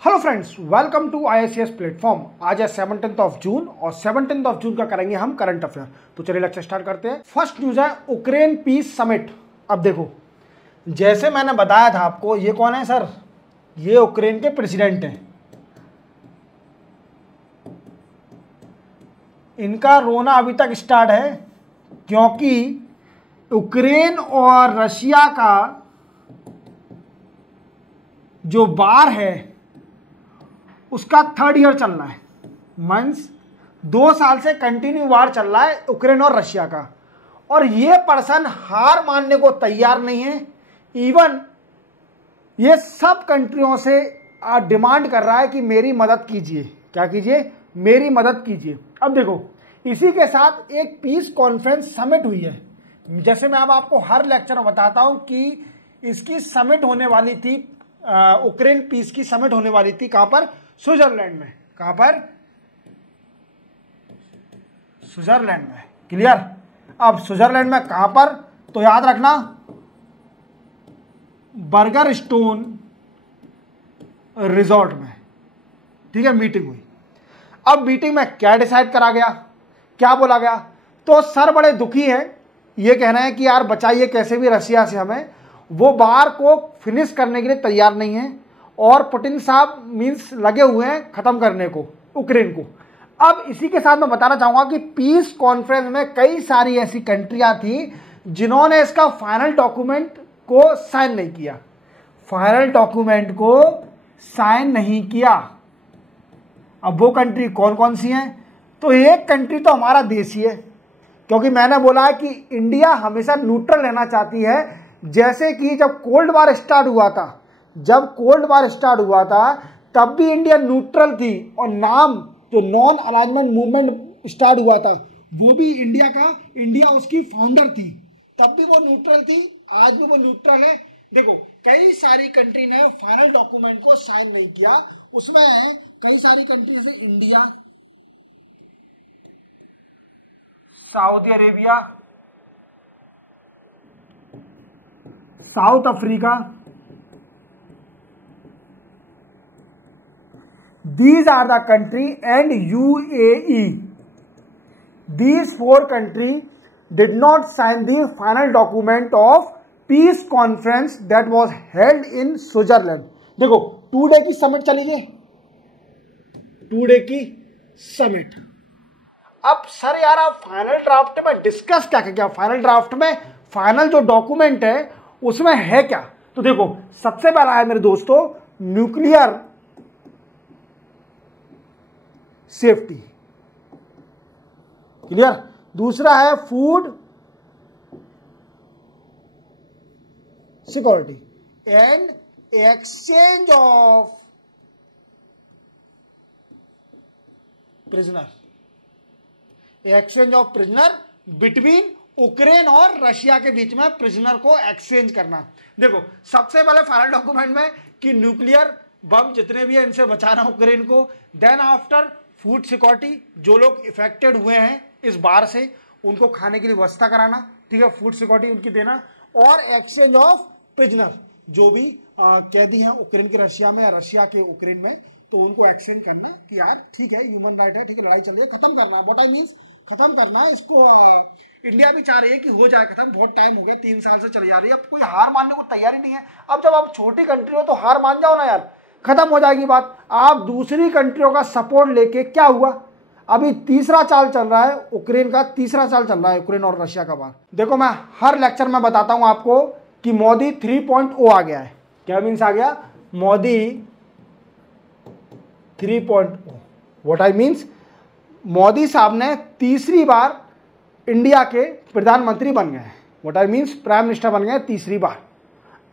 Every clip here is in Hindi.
Hello friends, welcome to IACS platform. आज है 17 ऑफ जून और 17 ऑफ जून का करेंगे हम करंट अफेयर। तो चलिए लेक्चर स्टार्ट करते हैं। फर्स्ट न्यूज है यूक्रेन पीस समिट। अब देखो, जैसे मैंने बताया था आपको, ये कौन है सर? ये यूक्रेन के प्रेसिडेंट हैं। इनका रोना अभी तक स्टार्ट है क्योंकि यूक्रेन और रशिया का जो वार है उसका थर्ड ईयर चल रहा है। मींस 2 साल से कंटिन्यू वार चल रहा है यूक्रेन और रशिया का, और ये पर्सन हार मानने को तैयार नहीं है। इवन ये सब कंट्रियों से डिमांड कर रहा है कि मेरी मदद कीजिए। क्या कीजिए? मेरी मदद कीजिए। अब देखो, इसी के साथ एक पीस कॉन्फ्रेंस समिट हुई है। जैसे मैं अब आपको हर लेक्चर में बताता हूं कि इसकी समिट होने वाली थी, यूक्रेन पीस की समिट होने वाली थी। कहां पर? स्विट्जरलैंड में। कहां पर? स्विट्जरलैंड में। क्लियर? अब स्विट्जरलैंड में कहां पर? तो याद रखना, बर्गर स्टोन रिजॉर्ट में। ठीक है, मीटिंग हुई। अब मीटिंग में क्या डिसाइड करा गया, क्या बोला गया? तो सर बड़े दुखी हैं, ये कह रहे हैं कि यार बचाइए कैसे भी रशिया से हमें। वो वार को फिनिश करने के लिए तैयार नहीं है और पुतिन साहब मींस लगे हुए हैं खत्म करने को यूक्रेन को। अब इसी के साथ मैं बताना चाहूंगा कि पीस कॉन्फ्रेंस में कई सारी ऐसी कंट्रियां थी जिन्होंने इसका फाइनल डॉक्यूमेंट को साइन नहीं किया। फाइनल डॉक्यूमेंट को साइन नहीं किया। अब वो कंट्री कौन कौन सी हैं? तो एक कंट्री तो हमारा देश ही है, क्योंकि मैंने बोला है कि इंडिया हमेशा न्यूट्रल रहना चाहती है। जैसे कि जब कोल्ड वार स्टार्ट हुआ था, तब भी इंडिया न्यूट्रल थी, और नाम जो नॉन अलाइनमेंट मूवमेंट स्टार्ट हुआ था वो भी इंडिया उसकी फाउंडर थी। तब भी वो न्यूट्रल थी, आज भी वो न्यूट्रल है। देखो, कई सारी कंट्री ने फाइनल डॉक्यूमेंट को साइन नहीं किया। उसमें कई सारी कंट्री जैसे India, Saudi Arabia, south Africa. These are the country and UAE. These 4 countries did not sign the final document of peace conference that was held in Switzerland. देखो, 2 डे की समिट चली गई, 2 डे की समिट। अब सर यार, आप फाइनल ड्राफ्ट में डिस्कस क्या किया? फाइनल ड्राफ्ट में फाइनल जो डॉक्यूमेंट है उसमें है क्या? तो देखो, सबसे पहला है मेरे दोस्तों न्यूक्लियर सेफ्टी। क्लियर? दूसरा है food security and exchange of prisoner. Exchange of prisoner between Ukraine और रशिया के बीच में प्रिजनर को एक्सचेंज करना। देखो, सबसे पहले फाइनल डॉक्यूमेंट में कि न्यूक्लियर बम जितने भी है इनसे बचाना यूक्रेन को। देन आफ्टर फूड सिक्योरिटी, जो लोग इफेक्टेड हुए हैं इस बार से उनको खाने की व्यवस्था कराना। ठीक है, फूड सिक्योरिटी उनकी देना। और एक्सचेंज ऑफ प्रिजनर, जो भी कैदी हैं यूक्रेन के रशिया में या रशिया के यूक्रेन में, तो उनको एक्सचेंज करना कि यार ठीक है, ह्यूमन राइट है, ठीक है, लड़ाई चल रही है, खत्म करना। व्हाट आई मींस खत्म करना। इसको इंडिया भी चाह रही है कि हो जाए खत्म। बहुत टाइम हो गया, 3 साल से चली जा रही है, अब कोई हार मानने को तैयार ही नहीं है। अब जब आप छोटी कंट्री हो तो हार मान जाओ ना यार, खत्म हो जाएगी बात। आप दूसरी कंट्रियों का सपोर्ट लेके क्या हुआ? अभी तीसरा चाल चल रहा है यूक्रेन का, तीसरा चाल चल रहा है यूक्रेन और रशिया का बात। देखो, मैं हर लेक्चर में बताता हूं आपको कि मोदी 3.0 आ गया है। क्या मीन्स आ गया? Modi 3.0। What I means, Modi साहब ने तीसरी बार इंडिया के प्रधानमंत्री बन गए हैं। What I means, prime minister बन गए तीसरी बार।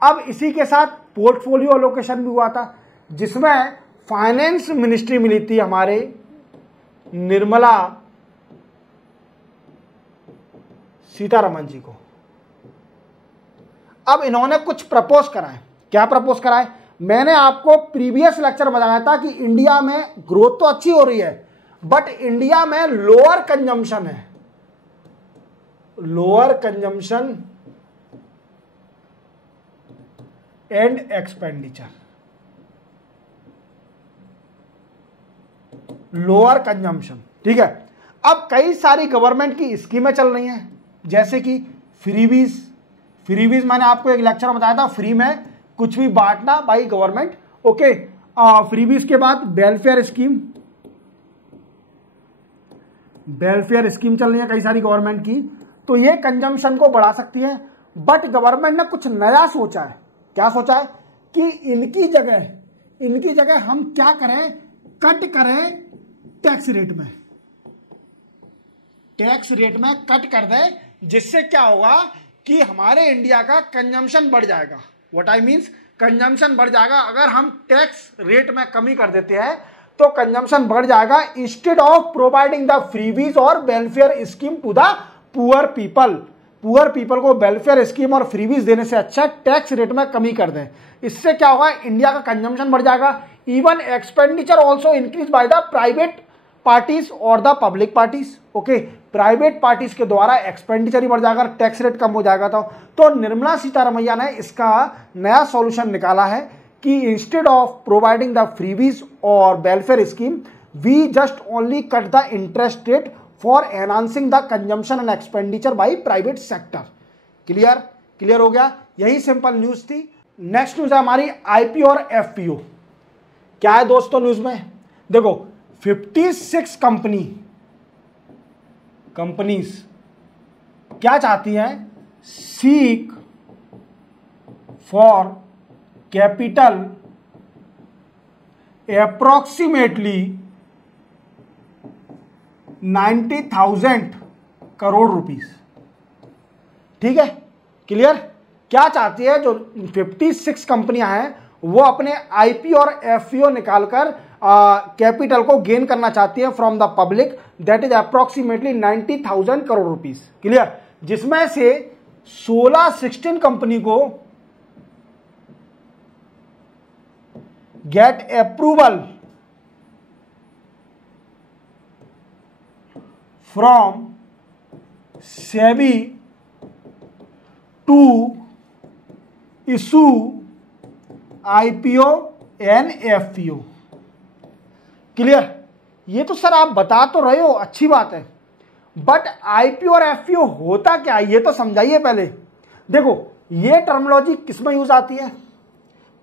अब इसी के साथ पोर्टफोलियो अलोकेशन भी हुआ था, जिसमें फाइनेंस मिनिस्ट्री मिली थी हमारे निर्मला सीतारमण जी को। अब इन्होंने कुछ प्रपोज करा है। क्या प्रपोज करा है? मैंने आपको प्रीवियस लेक्चर बताया था कि इंडिया में ग्रोथ तो अच्छी हो रही है, बट इंडिया में लोअर कंजम्पशन है। Lower consumption and expenditure. Lower consumption. ठीक है, अब कई सारी गवर्नमेंट की स्कीमें चल रही हैं, जैसे कि फ्रीबीज। फ्रीबीज मैंने आपको एक लेक्चर में बताया था, फ्री में कुछ भी बांटना बाई गवर्नमेंट। ओके, फ्रीबीज के बाद वेलफेयर स्कीम। वेलफेयर स्कीम चल रही है कई सारी गवर्नमेंट की, तो ये कंजम्पशन को बढ़ा सकती है। बट गवर्नमेंट ने कुछ नया सोचा है। क्या सोचा है कि इनकी जगह हम क्या करें, कट करें टैक्स रेट में, टैक्स रेट में कट कर दें, जिससे क्या होगा कि हमारे इंडिया का कंजम्पशन बढ़ जाएगा। व्हाट आई मीन्स, कंजम्पशन बढ़ जाएगा। अगर हम टैक्स रेट में कमी कर देते हैं तो कंजम्पशन बढ़ जाएगा। Instead of providing the freebies और welfare scheme to the poor people को वेलफेयर स्कीम और फ्रीबीज देने से अच्छा टैक्स रेट में कमी कर दें। इससे क्या होगा, इंडिया का कंजम्पशन बढ़ जाएगा। Even expenditure also increase by the private parties और the public parties. Okay, private parties के द्वारा एक्सपेंडिचर ही बढ़ जाएगा, टैक्स रेट कम हो जाएगा। तो निर्मला सीतारमैया ने इसका नया सॉल्यूशन निकाला है कि instead of providing the freebies और welfare scheme, we just only cut the interest rate for enhancing the consumption and expenditure by private sector. Clear हो गया, यही सिंपल न्यूज थी। नेक्स्ट न्यूज है हमारी आईपीओ और एफपीओ। क्या है दोस्तों न्यूज में, देखो 56 कंपनीज क्या चाहती हैं, seek for capital approximately 90,000 crore rupees. ठीक है, क्लियर। क्या चाहती है, जो 56 कंपनियां हैं वो अपने आईपीओ और एफपीओ निकालकर कैपिटल को गेन करना चाहती है from the public, that is approximately 90,000 crore rupees. Clear, जिसमें से 16 कंपनी को get approval from SEBI to issue IPO and FPO. Clear, ये तो सर आप बता तो रहे हो, अच्छी बात है, बट आईपीओ और एफपीओ होता क्या है ये तो समझाइए पहले। देखो ये टर्मिनोलॉजी किसमें यूज आती है,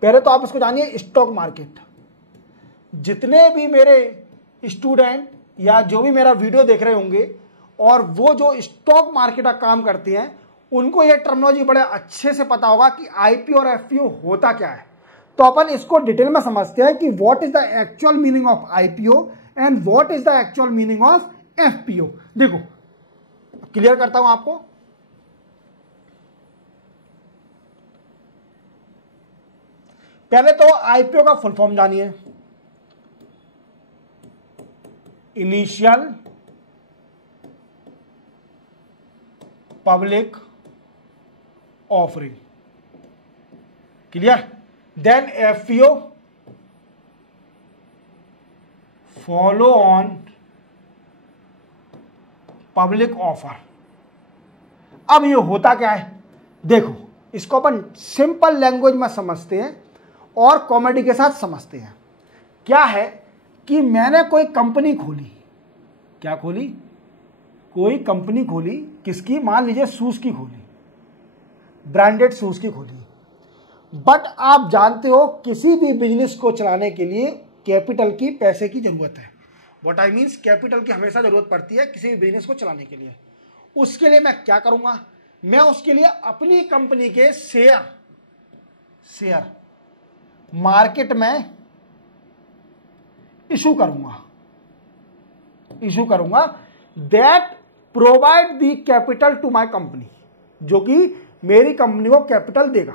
पहले तो आप इसको जानिए, स्टॉक मार्केट। जितने भी मेरे स्टूडेंट या जो भी मेरा वीडियो देख रहे होंगे और वो जो स्टॉक मार्केट का काम करते हैं, उनको ये टर्मिनोलॉजी बड़े अच्छे से पता होगा कि आईपीओ और एफपीओ होता क्या है। तो अपन इसको डिटेल में समझते हैं कि what is the actual meaning of IPO and what is the actual meaning of FPO. देखो क्लियर करता हूं आपको। पहले तो आईपीओ का फुल फॉर्म जानिए, initial public offering. Clear, then FPO follow on public offer. अब ये होता क्या है, देखो इसको अपन सिंपल लैंग्वेज में समझते हैं और कॉमेडी के साथ समझते हैं। क्या है कि मैंने कोई कंपनी खोली, क्या खोली, कोई कंपनी खोली, किसकी, मान लीजिए शूज की खोली, ब्रांडेड शूज की खोली। बट आप जानते हो किसी भी बिजनेस को चलाने के लिए कैपिटल की, पैसे की जरूरत है। व्हाट आई मीन्स, कैपिटल की हमेशा जरूरत पड़ती है किसी भी बिजनेस को चलाने के लिए। उसके लिए मैं क्या करूंगा, मैं उसके लिए अपनी कंपनी के शेयर मार्केट में इशू करूंगा that provide the capital to my company, जो कि मेरी कंपनी को कैपिटल देगा।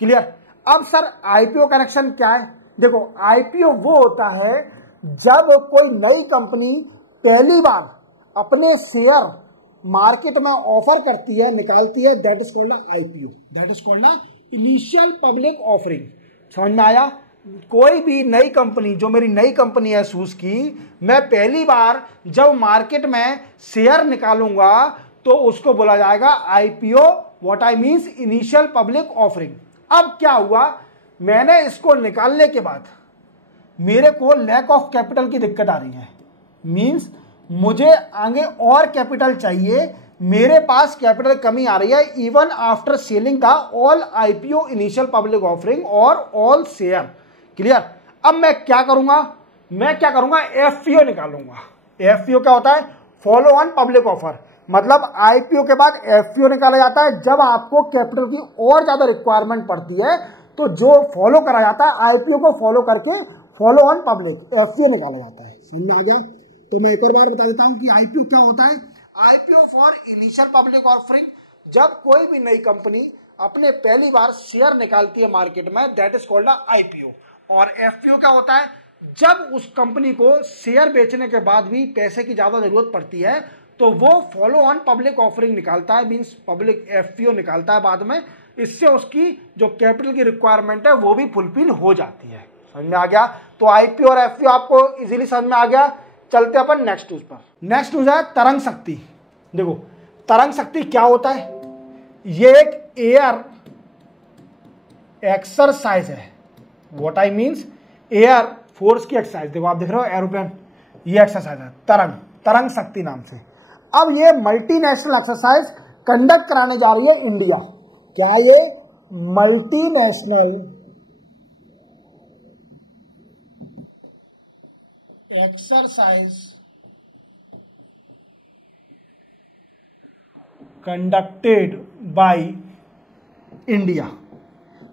क्लियर। अब सर आईपीओ कनेक्शन क्या है, देखो आईपीओ वो होता है जब कोई नई कंपनी पहली बार अपने शेयर मार्केट में ऑफर करती है, निकालती है, that is called IPO, that is called initial public offering. समझ में आया। कोई भी नई कंपनी, जो मेरी नई कंपनी है शूज की, मैं पहली बार जब मार्केट में शेयर निकालूंगा तो उसको बोला जाएगा IPO, what I means initial public offering. अब क्या हुआ, मैंने इसको निकालने के बाद मेरे को लैक ऑफ कैपिटल की दिक्कत आ रही है। मींस मुझे आगे और कैपिटल चाहिए, मेरे पास कैपिटल कमी आ रही है even after selling the all IPO initial public offering और ऑल शेयर। क्लियर। अब मैं क्या करूंगा, एफपीओ निकालूंगा। एफपीओ क्या होता है? Follow on public offer. मतलब आईपीओ के बाद एफपीओ निकाला जाता है जब आपको कैपिटल की और ज्यादा रिक्वायरमेंट पड़ती है, तो जो फॉलो करा जाता है आईपीओ को फॉलो करके फॉलो ऑन पब्लिक, एफपीओ निकाला जाता है। समझ में आ गया? तो मैं एक और बार बता देता हूं कि आईपीओ क्या होता है। IPO for initial public offering, जब कोई भी नई कंपनी अपने पहली बार शेयर निकालती है मार्केट में, दैट इज कॉल्ड आईपीओ। और एफपीओ क्या होता है? जब उस कंपनी को शेयर बेचने के बाद भी पैसे की ज्यादा जरूरत पड़ती है तो वो फॉलो ऑन पब्लिक ऑफरिंग निकालता है, मींस पब्लिक एफपीओ निकालता है बाद में। इससे उसकी जो कैपिटल की रिक्वायरमेंट है वो भी फुलफिल हो जाती है। समझ में आ गया? तो आईपीओ और एफपीओ आपको इजीली समझ में आ गया। चलते अपन नेक्स्ट न्यूज पर। नेक्स्ट न्यूज है तरंग शक्ति। देखो तरंग शक्ति क्या होता है? ये एक एयर एक्सरसाइज है। What I means, air force की एक्सरसाइज। देखो आप देख रहे हो एरोप्लेन, ये एक्सरसाइज है तरंग शक्ति नाम से। अब ये मल्टीनेशनल एक्सरसाइज कंडक्ट कराने जा रही है इंडिया। क्या ये multinational exercise conducted by India,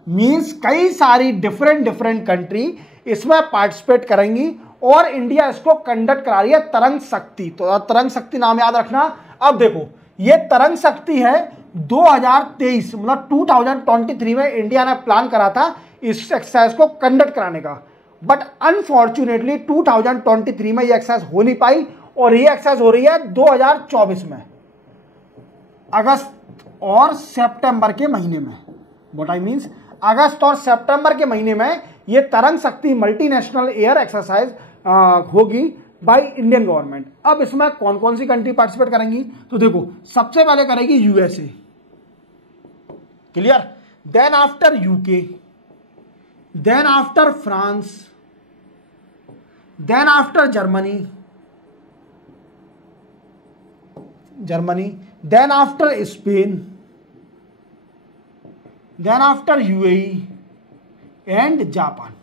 means कई सारी डिफरेंट कंट्री इसमें पार्टिसिपेट करेंगी और इंडिया इसको कंडक्ट करा रही है तरंग शक्ति। तो तरंग शक्ति नाम याद रखना। अब देखो ये तरंग शक्ति है 2023 मतलब 2023 में इंडिया ने प्लान करा था इस एक्सरसाइज को कंडक्ट कराने का, बट अनफॉर्चुनेटली 2023 में ये एक्सरसाइज हो नहीं पाई और ये एक्सरसाइज हो रही है 2024 में, अगस्त और सितंबर के महीने में। व्हाट आई मींस, अगस्त और सितंबर के महीने में ये तरंग शक्ति मल्टीनेशनल एयर एक्सरसाइज होगी बाय इंडियन गवर्नमेंट। अब इसमें कौन कौन सी कंट्री पार्टिसिपेट करेंगी? तो देखो सबसे पहले करेगी USA. Clear. Then after UK, then after France, then after Germany, then after Spain, then after UAE and Japan.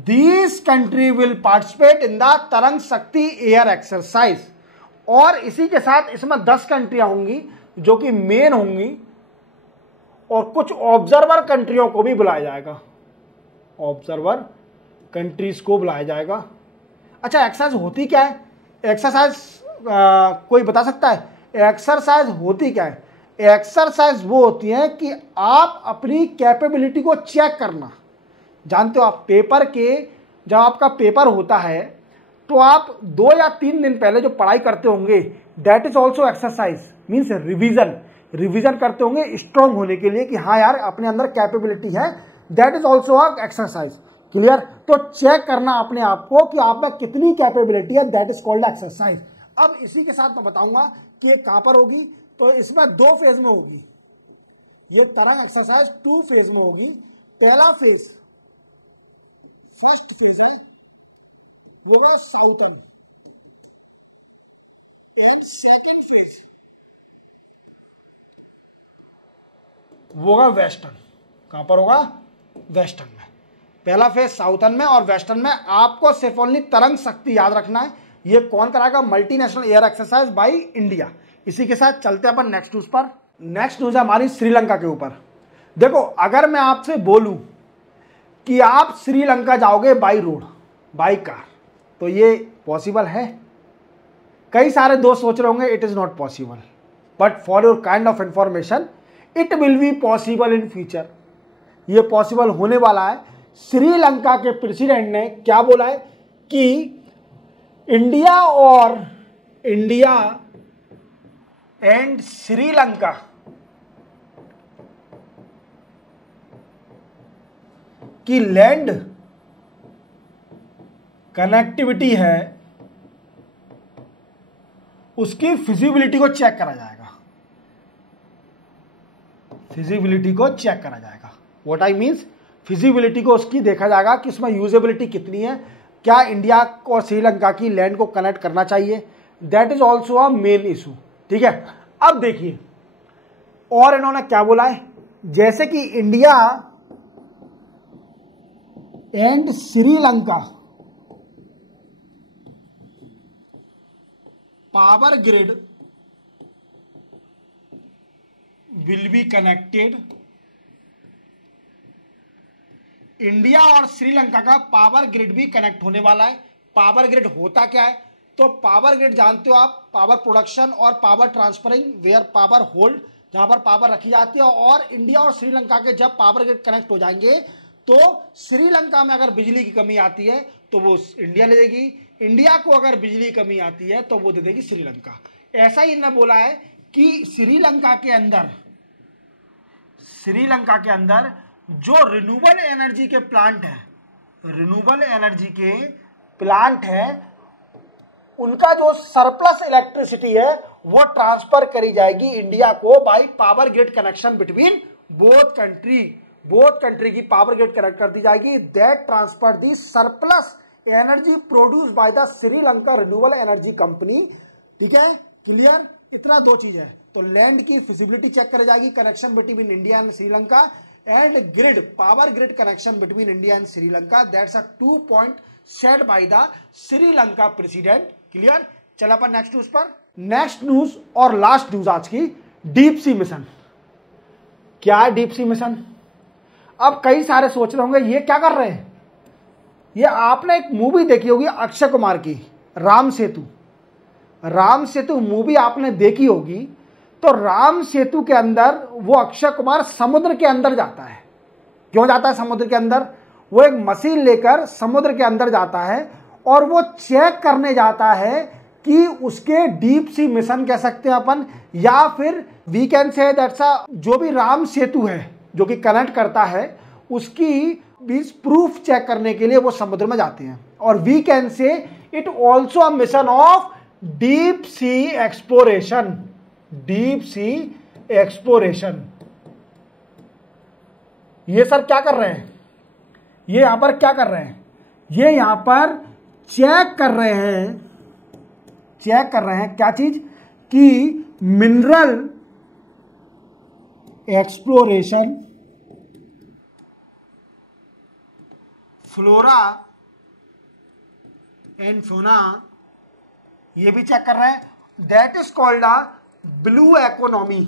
These country will participate in the तरंग शक्ति एयर एक्सरसाइज। और इसी के साथ इसमें 10 कंट्रियां होंगी जो कि मेन होंगी और कुछ ऑब्जर्वर कंट्रियों को भी बुलाया जाएगा, ऑब्जर्वर कंट्रीज को बुलाया जाएगा। अच्छा एक्सरसाइज होती क्या है? एक्सरसाइज कोई बता सकता है एक्सरसाइज होती क्या है? एक्सरसाइज वो होती है कि आप अपनी कैपेबिलिटी को चेक करना। जानते हो आप पेपर के, जब आपका पेपर होता है तो आप 2 या 3 दिन पहले जो पढ़ाई करते होंगे that is also exercise, means revision करते होंगे स्ट्रांग होने के लिए कि हाँ यार अपने अंदर कैपेबिलिटी है, that is also a exercise. Clear. तो चेक करना अपने आप को कि आप में कितनी कैपेबिलिटी है, दैट इज कॉल्ड एक्सरसाइज। अब इसी के साथ मैं बताऊंगा कि ये कहां पर होगी। तो इसमें 2 फेज में होगी ये तरंग एक्सरसाइज, 2 फेज में होगी। पहला फेज, फर्स्ट फेज है वो साउथर्न, सेकंड फेज वो होगा वेस्टर्न। कहां पर होगा? वेस्टर्न में। पहला फेज साउथर्न में और वेस्टर्न में। आपको सिर्फ ओनली तरंग शक्ति याद रखना है। ये कौन कराएगा? Multinational air exercise by India. इसी के साथ चलते हैं अपन नेक्स्ट न्यूज पर। नेक्स्ट न्यूज है हमारी श्रीलंका के ऊपर। देखो अगर मैं आपसे बोलूं कि आप श्रीलंका जाओगे बाय रोड, बाय कार, तो ये पॉसिबल है? कई सारे दोस्त सोच रहे होंगे it is not possible, but for your kind of information it will be possible in future. ये पॉसिबल होने वाला है। श्रीलंका के प्रेसिडेंट ने क्या बोला है कि इंडिया एंड श्रीलंका की लैंड कनेक्टिविटी है उसकी फिजिबिलिटी को चेक करा जाएगा। फिजिबिलिटी को चेक करा जाएगा। व्हाट आई मीन्स, फिजिबिलिटी को उसकी देखा जाएगा कि इसमें यूजेबिलिटी कितनी है। क्या इंडिया और श्रीलंका की लैंड को कनेक्ट करना चाहिए? That is also a main issue. ठीक है, अब देखिए और इन्होंने क्या बोला है, जैसे कि India and Sri Lanka power grid will be connected. India और श्रीलंका का पावर ग्रिड भी कनेक्ट होने वाला है। पावर ग्रिड होता क्या है? तो पावर ग्रिड जानते हो आप, पावर प्रोडक्शन और power transferring where power hold, जहां पर पावर रखी जाती है। और इंडिया और श्रीलंका के जब पावर ग्रिड कनेक्ट हो जाएंगे तो श्रीलंका में अगर बिजली की कमी आती है तो वो इंडिया ले देगी, इंडिया को अगर बिजली की कमी आती है तो वो दे देगी श्रीलंका। ऐसा ही इन्होंने बोला है कि श्रीलंका के अंदर जो रिन्यूएबल एनर्जी के प्लांट है, रिन्यूएबल एनर्जी के प्लांट है, उनका जो सरप्लस इलेक्ट्रिसिटी है वो ट्रांसफर करी जाएगी इंडिया को by power grid connection between both country की पावर ग्रिड कनेक्ट कर दी जाएगी। That transfer the surplus energy produce by the Sri Lanka renewable energy company. ठीक है, क्लियर? इतना दो चीज है। तो लैंड की फिजिबिलिटी चेक करी जाएगी, connection between India and Sri Lanka, and grid power grid connection between India and Sri Lanka. That's a 2 point set by the Sri Lanka president. Clear? चल अपन नेक्स्ट न्यूज पर। नेक्स्ट न्यूज और लास्ट न्यूज आज की, डीप सी मिशन। क्या है डीप सी मिशन? अब कई सारे सोच रहे होंगे ये क्या कर रहे हैं। ये आपने एक मूवी देखी होगी अक्षय कुमार की, राम सेतु मूवी आपने देखी होगी। तो राम सेतु के अंदर वो अक्षय कुमार समुद्र के अंदर जाता है। क्यों जाता है समुद्र के अंदर? वो एक मशीन लेकर समुद्र के अंदर जाता है और वो चेक करने जाता है कि उसके डीप सी मिशन कह सकते हैं अपन, या फिर वी कैन से दैट्स जो भी राम सेतु है जो कि कनेक्ट करता है उसकी बीच प्रूफ चेक करने के लिए वो समुद्र में जाते हैं। और we can say it also a mission of deep sea exploration. ये सर क्या कर रहे हैं? ये यहां पर क्या कर रहे हैं? ये यहां पर चेक कर रहे हैं क्या चीज? कि mineral exploration, flora and fauna, ये भी चेक कर रहे हैं। That is called a blue economy.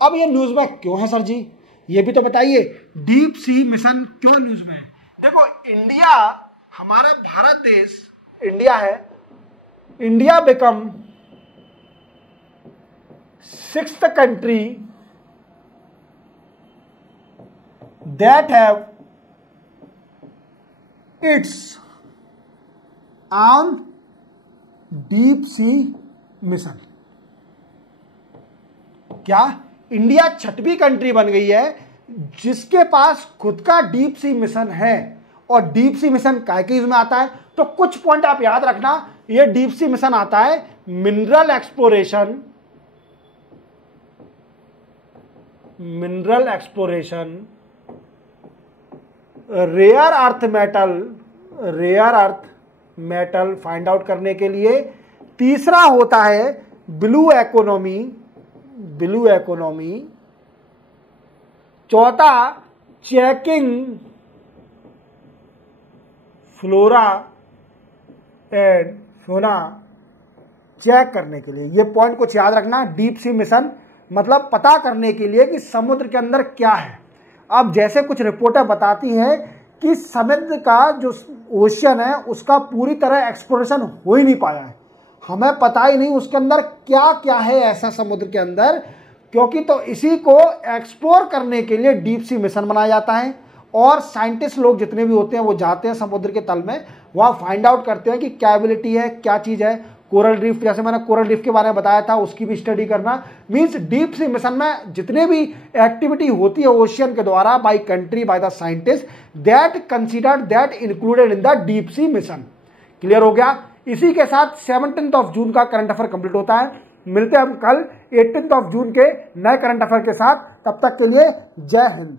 अब ये न्यूज में क्यों है सर जी? ये भी तो बताइए, डीप सी मिशन क्यों न्यूज में है? देखो, इंडिया, हमारा भारत देश इंडिया है, India become 6th country that have its own deep sea mission। क्या इंडिया 6वीं कंट्री बन गई है जिसके पास खुद का डीप सी मिशन है? और डीप सी मिशन काय के यूज में आता है? तो कुछ पॉइंट आप याद रखना। ये डीप सी मिशन आता है mineral exploration, rare earth metal find out करने के लिए। तीसरा होता है ब्लू इकोनॉमी। चौथा checking flora and fauna, check करने के लिए। ये पॉइंट कुछ याद रखना। डीप सी मिशन मतलब पता करने के लिए कि समुद्र के अंदर क्या है। अब जैसे कुछ रिपोर्टें बताती हैं कि समुद्र का जो ओशियन है उसका पूरी तरह एक्सप्लोरेशन हो ही नहीं पाया है। हमें पता ही नहीं उसके अंदर क्या क्या है ऐसा समुद्र के अंदर, क्योंकि तो इसी को एक्सप्लोर करने के लिए डीप सी मिशन बनाया जाता है। और साइंटिस्ट लोग जितने भी होते हैं वो जाते हैं समुद्र के तल में, वहाँ फाइंड आउट करते हैं कि क्या एबिलिटी है, क्या चीज़ है। कोरल रीफ, जैसे मैंने कोरल रीफ के बारे में बताया था, उसकी भी स्टडी करना। मींस डीप सी मिशन में जितने भी एक्टिविटी होती है ओशियन के द्वारा by country, by the scientist, that considered, that included in the deep sea mission. Clear हो गया? इसी के साथ 17 जून का करंट अफेयर कंप्लीट होता है। मिलते हैं हम कल 18 जून के नए करंट अफेयर के साथ। तब तक के लिए जय हिंद।